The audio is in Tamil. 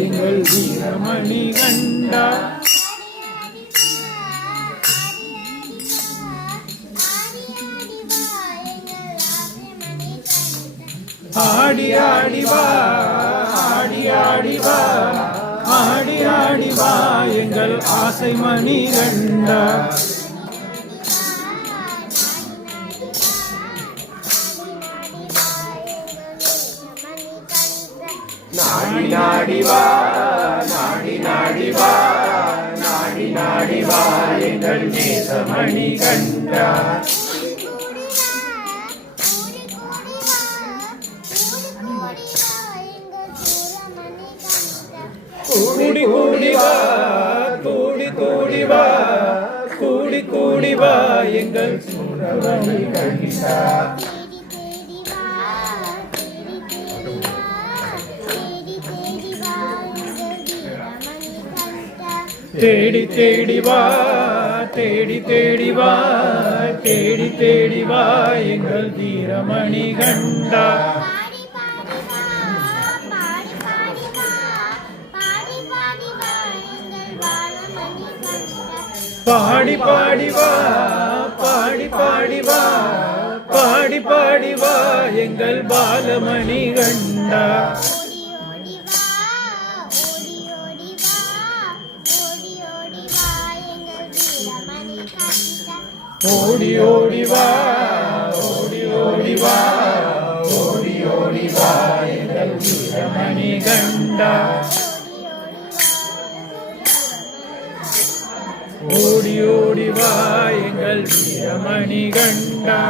எங்கள் வீரமணி கண்டா. ஆடி ஆடி வா ஆடி ஆடி வா ஆடி ஆடி வா எங்கள் ஆசை மணி கண்டா. நாடி நாடி வா நாடி நாடி வா நாடி நாடி வா எங்கள் நேசமணி கண்டா. கூடி கூடி வா கூடி கூடி வா கூடி கூடி வா எங்கள் சூரமணி கண்டா. தேடி தேடி வா தேடி தேடி வா தேடி தேடி வா எங்கள் வீரமணி கண்டா. பாடி பாடி வா பாடி பாடி வா பாடி பாடி வா எங்கள் பாலமணி கண்டா. ஓடி ஓடி வா ஓடி ஓடி வா ஓடி ஓடி வா எங்கள் வீரமணி கண்டா. ஓடி ஓடி வா எங்கள் வீரமணி கண்டா.